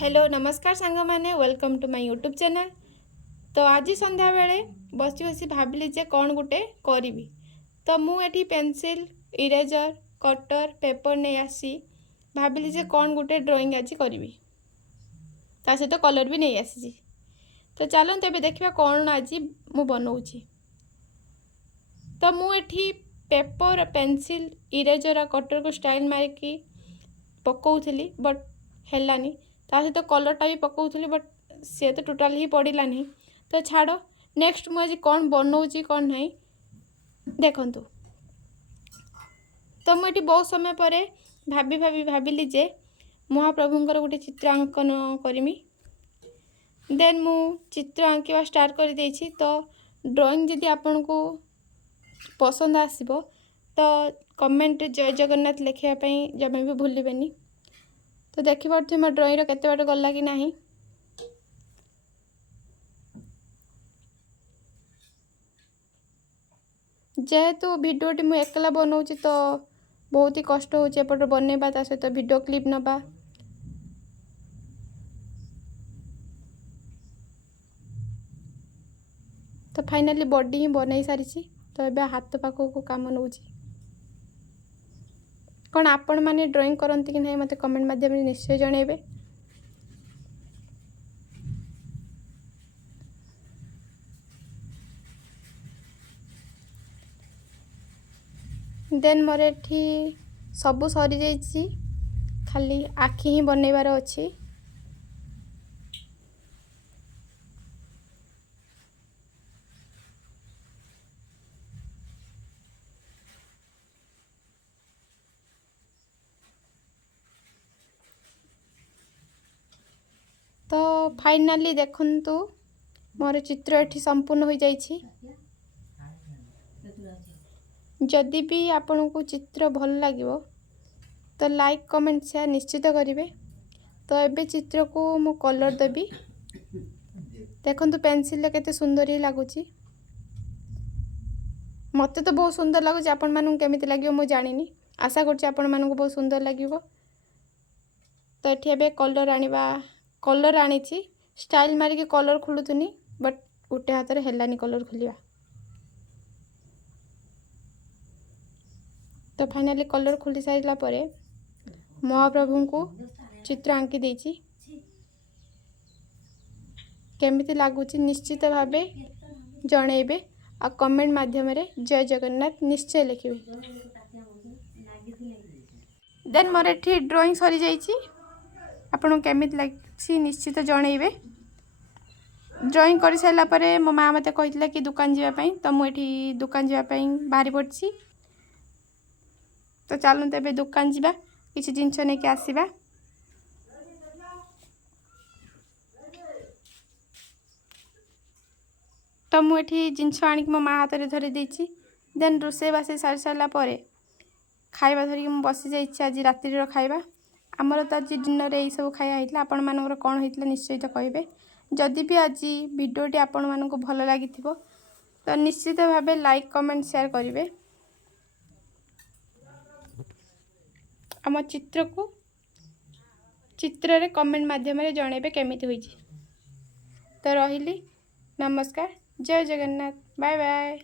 Hello नमस्कार सांग मैंने welcome to my YouTube channel. तो आज संध्या बेले बसी बसी भाविली जे कौन गुटे करी। तो मुझे पेंसिल इरेजर कटर पेपर नहीं आसी भाविली जे कौन गुटे ड्राइंग आज करी ता सहित कलर भी नहीं आसी। तो चलते तेज देखा कौन आज मु बनाऊँगी। तो मुझे पेपर पेंसिल इरेजर कटर को स्टाइल मारिकी पकाउली बट हेलानी ता सहित कलरटा भी पकाउली बट सी तो टोटाल ही पड़ानी। तो छाड़ नेक्स्ट मुझे कौन बनाऊँगी कौन नहीं देखु। तो मुझे बहुत समय पर भाविली जे महाप्रभुंर गोटे चित्रांकन करमी। देन मु चित्र आंकिवा स्टार्ट कर देछि। तो ड्राइंग जदि आपन को पसंद आसीबो तो कमेंट जय जगन्नाथ लिखापी जमा भी भूलें। तो देखिए मो ड्राइंग केते बाट गला कि नहीं। जेहेतु भिडियोटी मुझे एकला बनाऊँगी तो बहुत ही कष्ट होपटे बनवा ता सहित वीडियो क्लिप नवा। तो फाइनली बॉडी ही बनई सारी। तो ये हाथ पाखक काम नौ कौन आपण मैंने ड्राइंग करती कि नहीं मत कमेंट माध्यम निश्चय जनइबे। देन मोर एठी सबू सरी जाइए खाली आखि ही बनइबार अच्छी। तो फाइनली देखंतु मोर चित्र एठी संपूर्ण हो जाइए। जदि भी आपन को चित्र भल लगे तो लाइक कमेंट शेयर निश्चित करेंगे। तो एबे चित्र को मु कलर देवी देखंतु पेंसिल केते सुंदर ही लगुच। मत तो बहुत सुंदर लगुच आपण मानू केमिति लगे मु जानिनी। आशा करछि आपण मानू बहुत सुंदर लगिवो। तो एठी एबे कलर आनिबा कलर आनी स्टाइल मारिकी कलर खोलुनी बट गोटे हाथ में हेलानी कलर खोलिया। तो फाइनली कलर खोली सारा पर महाप्रभु को चित्र आंकी देछि। केमिति लागुची निश्चित भावे जनइबे आ कमेंट माध्यम जय जगन्नाथ निश्चय लिखे। देन मोर एठी ड्राइंग सरी जाइए। आपन केमिति लगी निश्चित जनइबे। ड्राइंग कर सारा पर मो माँ मत कही कि दुकान जावाई। तो मुझे दुकान जावाई बाहरी पड़ी। तो चलते एबे दुकान जावा किसी जिनस नहीं कि आसवा। तो मुझे जिनस आनिक मो माँ हाथ में धरी देछि। देन रोषे बासी सारी सारा पर खाଇବା धरिकी मु बसी जाइए। आज रात्रि खाଇବା आमर तो आज डिनर यही सब खाया होता। आपण मानकर कौन होता निश्चय तो कहे। जदि भी आज वीडियोटी आपण मानक भल लगी तो निश्चित भावे लाइक कमेंट शेयर करेंगे। आम चित्र को चित्र रे कमेंट माध्यम जनइबे केमिति होइछि। तो रहिली नमस्कार जय जगन्नाथ बाय बाय।